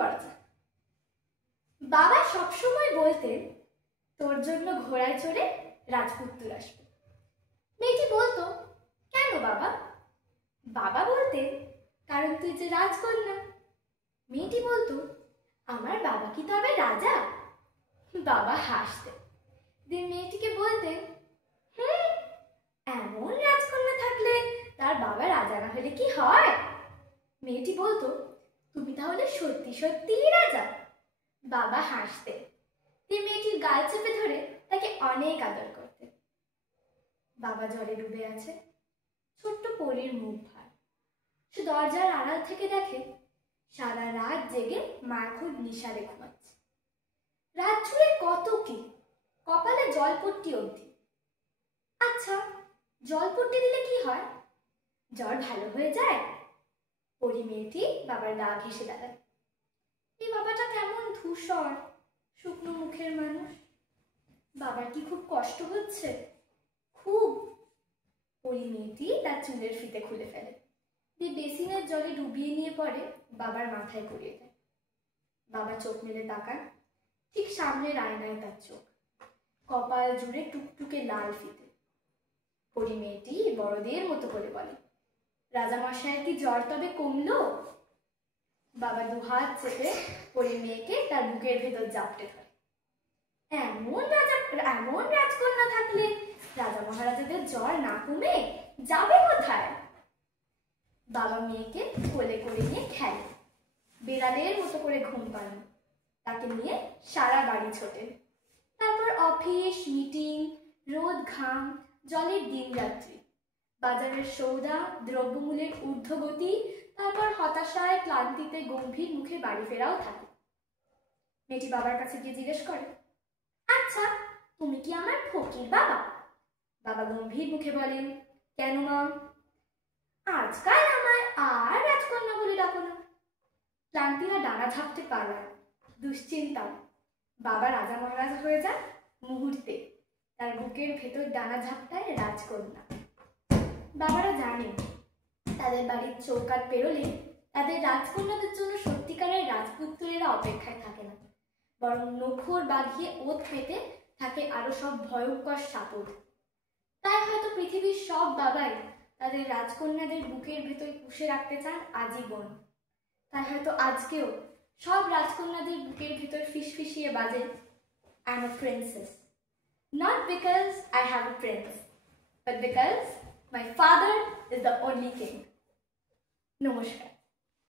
করা যাক। বাবা সবসময় বলতেন তোর জন্য ঘোড়ায় চড়ে রাজপুত্র আসবে। মেয়েটি বলতো কেন বাবা? বাবা বলতেন কারণ তুই যে রাজকন্যা। মেয়েটি বলতো আমার বাবা কি তবে রাজা? বাবা হাসতেন। দিন মেয়েটিকে বলতেন এমন রাজকন্যা থাকলে তার বাবা রাজা না হলে কি হয়? মেয়েটি বলতো তুমি তাহলে সত্যি সত্যিই রাজা? বাবা হাসতেন। দিন মেয়েটির গাল চেপে ধরে তাকে অনেক আদর করতেন। বাবা জলে ডুবে আছে, ছোট্ট পরীর মুখ ভার। সে দরজার আড়াল থেকে দেখে সারা রাত জেগে মা খুব নিশারে ঘুমাচ্ছে। রাত জুড়ে কত কি, কপালে জলপট্টি অবধি। আচ্ছা, জলপট্টি দিলে কি হয়? জ্বর ভালো হয়ে যায়? পরী মেয়েটি বাবার গা ঘেঁষে দাঁড়ায়। এই বাবাটা কেমন ধূসর, শুকনো মুখের মানুষ। বাবার কি খুব কষ্ট হচ্ছে? খুব। পরী মেয়েটি তার চুলের ফিতে খুলে ফেলে, দিয়ে বেসিনের জলে ডুবিয়ে নিয়ে পরে বাবার মাথায় করিয়ে দেয়। বাবা চোখ মেলে তাকান, ঠিক সামনের আয়নায় তার চোখ, কপাল জুড়ে টুকটুকে লাল ফিতে। পরী মেয়েটি বড়দের মতো করে বলে রাজামশাইয়ের কি জ্বর তবে কমলো? বাবা দুহাত চেপে পরী মেয়েকে তার বুকের ভেতর জাপটে ধরে। এমন রাজকন্যা থাকলে রাজা মহারাজাদের জ্বর না কমে যাবে কোথায়? বাবা মেয়েকে কোলে করে নিয়ে খেলে, বিড়ালের মতো করে ঘুম পাড়ান। তাকে নিয়ে সারা বাড়ি ছোটেন। তারপর অফিস, মিটিং, রোদ ঘাম, জলের দিন রাত্রি, বাজারের সৌদা, দ্রব্যমূল্যের ঊর্ধ্বগতি, তারপর হতাশায় ক্লান্তিতে গম্ভীর মুখে বাড়ি ফেরাও থাকে। মেয়েটি বাবার কাছে গিয়ে জিজ্ঞেস করে আচ্ছা, তুমি কি আমার ফকির বাবা? বাবা গম্ভীর মুখে বলেন কেন মা? আজকাল আমায় আর রাজকন্যা বলে ডাকো না। ক্লান্তিরা ডানা ঝাপতে পারলাম, দুশ্চিন্তাও। বাবা রাজা মহারাজা হয়ে যান মুহূর্তে, তার বুকের ভেতর ডানা ঝাপটায় রাজকন্যা। বাবারা জানেন তাদের বাড়ির চৌকাঠ পেরোলে তাদের রাজকন্যাদের জন্য সত্যিকারের রাজপুত্রেরা অপেক্ষায় থাকে না, বরং নখর বাঁধিয়ে ওত পেতে থাকে আরো সব ভয়ঙ্কর সাপদ। তাই হয়তো পৃথিবীর সব বাবাই তাদের রাজকন্যাদের বুকের ভেতর পুষে রাখতে চান আজীবন। তাই হয়তো আজকেও সব রাজকন্যাদের বুকের ভেতর ফিসফিসিয়ে বাজে I am a princess, not because I have a prince, but because my father is the only king. নমস্কার।